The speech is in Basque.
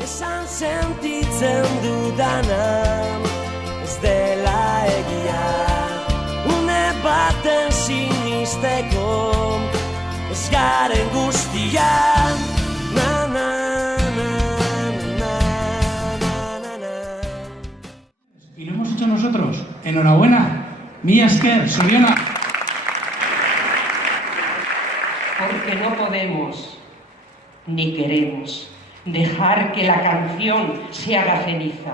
Esan sentitzen dudana ez dela egia, une baten sinisteko ez garen guztian. Na na na na na na. Y lo hemos hecho nosotros. Enhorabuena. Mila esker, zorionak. Porque no podemos ni queremos dejar que la canción se haga ceniza.